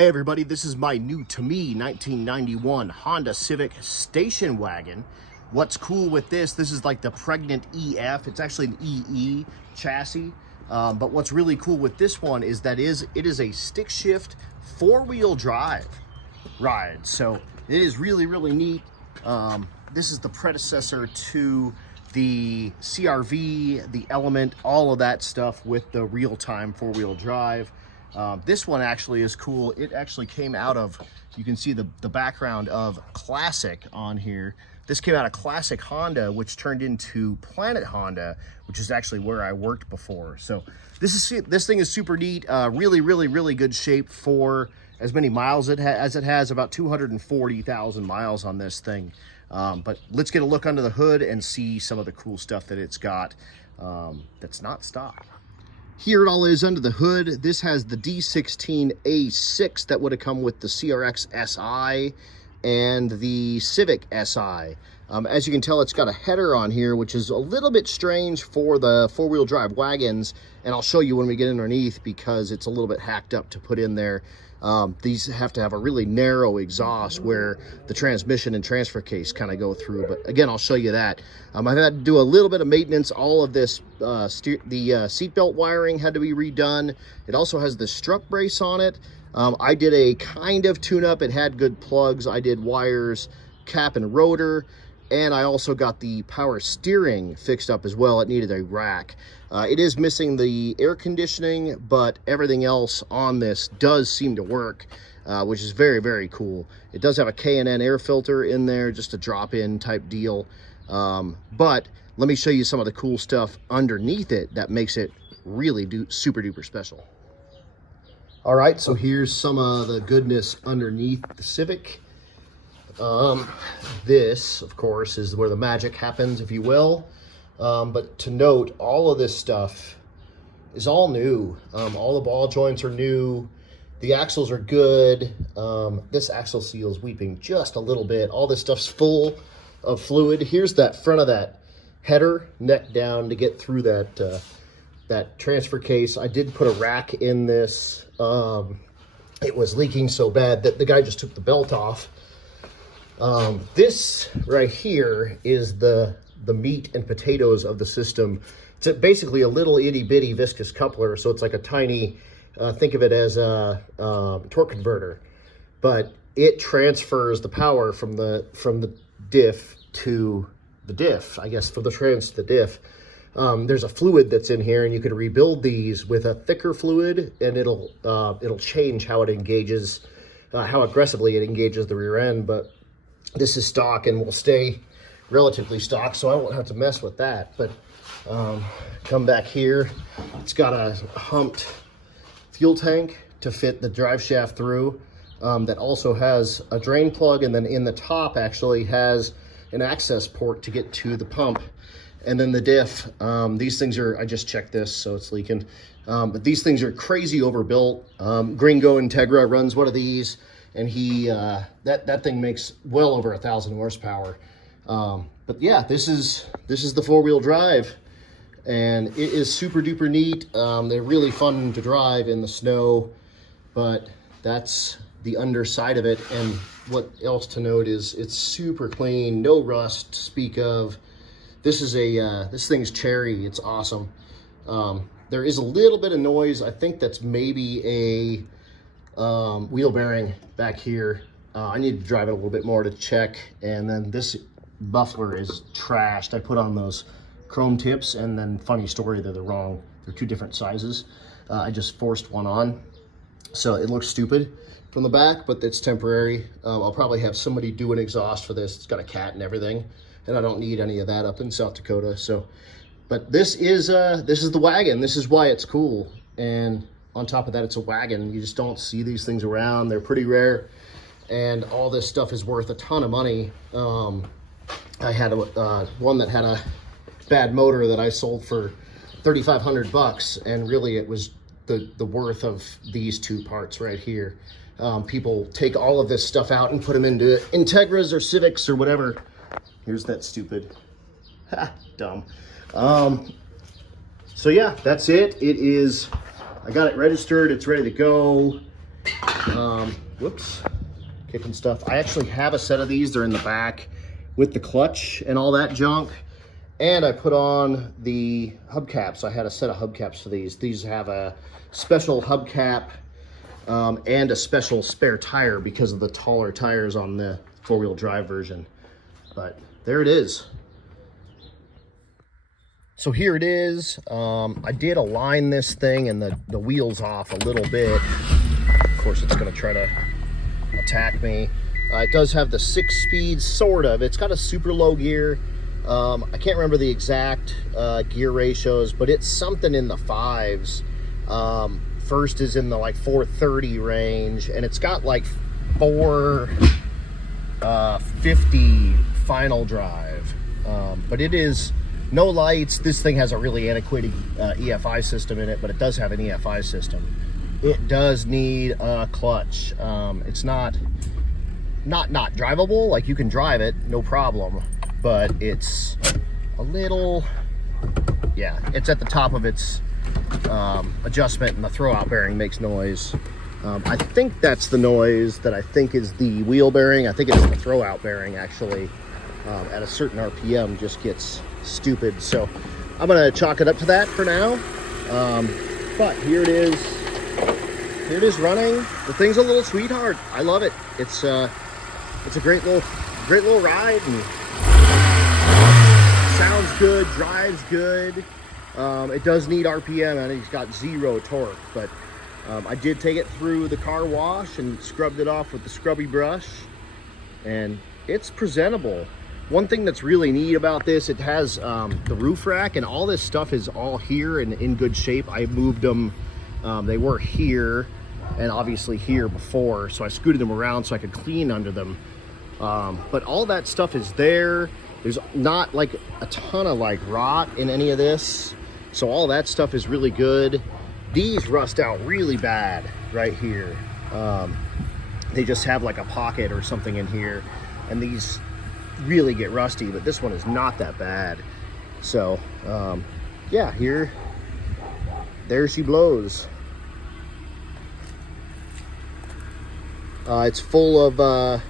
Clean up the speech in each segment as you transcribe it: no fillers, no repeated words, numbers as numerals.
Hey everybody, this is my new to me 1991 Honda Civic station wagon. What's cool with this is like the pregnant EF. It's actually an EE chassis. But what's really cool with this one is that it is a stick shift four-wheel drive ride. So it is really, really neat. This is the predecessor to the CRV, the Element, all of that stuff with the real-time four-wheel drive. This one actually is cool. It actually came out of, you can see the background of Classic on here. This came out of Classic Honda, which turned into Planet Honda, which is actually where I worked before. So this thing is super neat. Really, really, really good shape for as many miles as it has, about 240,000 miles on this thing. But let's get a look under the hood and see some of the cool stuff that it's got that's not stock. Here it all is under the hood. This has the D16A6 that would have come with the CRX SI and the Civic SI. As you can tell, it's got a header on here, which is a little bit strange for the four-wheel drive wagons. And I'll show you when we get underneath because it's a little bit hacked up to put in there. These have to have a really narrow exhaust where the transmission and transfer case kind of go through. But again, I'll show you that. I've had to do a little bit of maintenance. All of this, the seatbelt wiring had to be redone. It also has the strut brace on it. I did a kind of tune-up. It had good plugs. I did wires, cap and rotor. And I also got the power steering fixed up as well. It needed a rack. It is missing the air conditioning, but everything else on this does seem to work, which is very, very cool. It does have a K&N air filter in there, just a drop-in type deal. But let me show you some of the cool stuff underneath it that makes it really super duper special. All right, so here's some of the goodness underneath the Civic. This, of course, is where the magic happens, if you will. But to note, all of this stuff is all new. All the ball joints are new. The axles are good. This axle seal is weeping just a little bit. All this stuff's full of fluid. Here's that front of that header, neck down to get through that that transfer case. I did put a rack in this. It was leaking so bad that the guy just took the belt off. This right here is the meat and potatoes of the system. It's basically a little itty bitty viscous coupler, so it's like a tiny, think of it as a torque converter, but it transfers the power from the diff to the diff, I guess, from the trans to the diff. There's a fluid that's in here, and you can rebuild these with a thicker fluid, and it'll change how it engages, how aggressively it engages the rear end. But this is stock and will stay relatively stock, so I won't have to mess with that. But come back here, it's got a humped fuel tank to fit the drive shaft through, that also has a drain plug, and then in the top actually has an access port to get to the pump. And then the diff, these things are, I just checked this, so it's leaking, but these things are crazy overbuilt. Gringo Integra runs one of these, and that thing makes well over 1,000 horsepower. But yeah, this is the four-wheel drive, and it is super duper neat. They're really fun to drive in the snow, but that's the underside of it. And what else to note is it's super clean, no rust to speak of. This is this thing's cherry. It's awesome. There is a little bit of noise. I think that's maybe a wheel bearing back here. I need to drive it a little bit more to check. And then this muffler is trashed. I put on those chrome tips, and then funny story, they're wrong. They're two different sizes. I just forced one on, so it looks stupid from the back, but it's temporary. I'll probably have somebody do an exhaust for this. It's got a cat and everything, and I don't need any of that up in South Dakota. So, but this is the wagon. This is why it's cool. And on top of that, it's a wagon. You just don't see these things around. They're pretty rare, and all this stuff is worth a ton of money. I had one that had a bad motor that I sold for $3,500, and really it was the worth of these two parts right here. People take all of this stuff out and put them into Integras or Civics or whatever. Here's that stupid, dumb. So yeah, that's it. I got it registered. It's ready to go. Whoops, kicking stuff. I actually have a set of these. They're in the back with the clutch and all that junk. And I put on the hubcaps. I had a set of hubcaps for these. These have a special hubcap and a special spare tire because of the taller tires on the four-wheel drive version. But there it is. So here it is. I did align this thing and the wheels off a little bit. Of course, it's gonna try to attack me. It does have the 6-speed, sort of. It's got a super low gear. I can't remember the exact gear ratios, but it's something in the 5s. First is in the like 430 range, and it's got like 450 final drive. But it is no lights. This thing has a really antiquated EFI system in it, but it does have an EFI system. It does need a clutch. It's not drivable. Like, you can drive it, no problem, but it's a little, yeah, it's at the top of its adjustment, and the throwout bearing makes noise. I think that's the noise that I think is the wheel bearing. I think it's the throwout bearing, actually. At a certain RPM just gets stupid. So I'm gonna chalk it up to that for now. But here it is. Here it is running. The thing's a little sweetheart. I love it. It's a great little ride, and sounds good, drives good. It does need RPM, and it's got 0 torque, but I did take it through the car wash and scrubbed it off with the scrubby brush, and it's presentable. One thing that's really neat about this, it has the roof rack, and all this stuff is all here and in good shape. I moved them. They were here and obviously here before, so I scooted them around so I could clean under them. But all that stuff is there. There's not like a ton of like rot in any of this, so all that stuff is really good. These rust out really bad right here. They just have like a pocket or something in here, and these really get rusty, but this one is not that bad. So yeah, there she blows. It's full of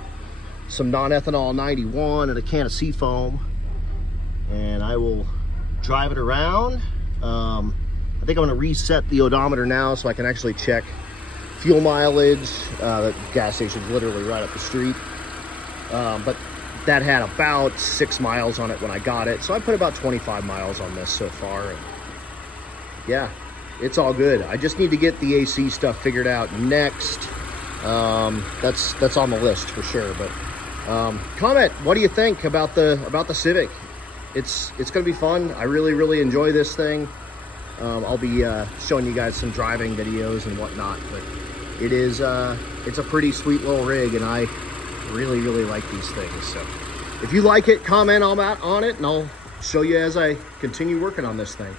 some non-ethanol 91 and a can of Seafoam, and I will drive it around. I think I'm going to reset the odometer now so I can actually check fuel mileage. The gas station's literally right up the street, but that had about 6 miles on it when I got it, so I put about 25 miles on this so far, and yeah, it's all good. I just need to get the AC stuff figured out next. That's on the list for sure. But comment, what do you think about the Civic? It's gonna be fun. I really enjoy this thing. I'll be showing you guys some driving videos and whatnot, but it is it's a pretty sweet little rig, and I really like these things. So if you like it, comment on it, and I'll show you as I continue working on this thing.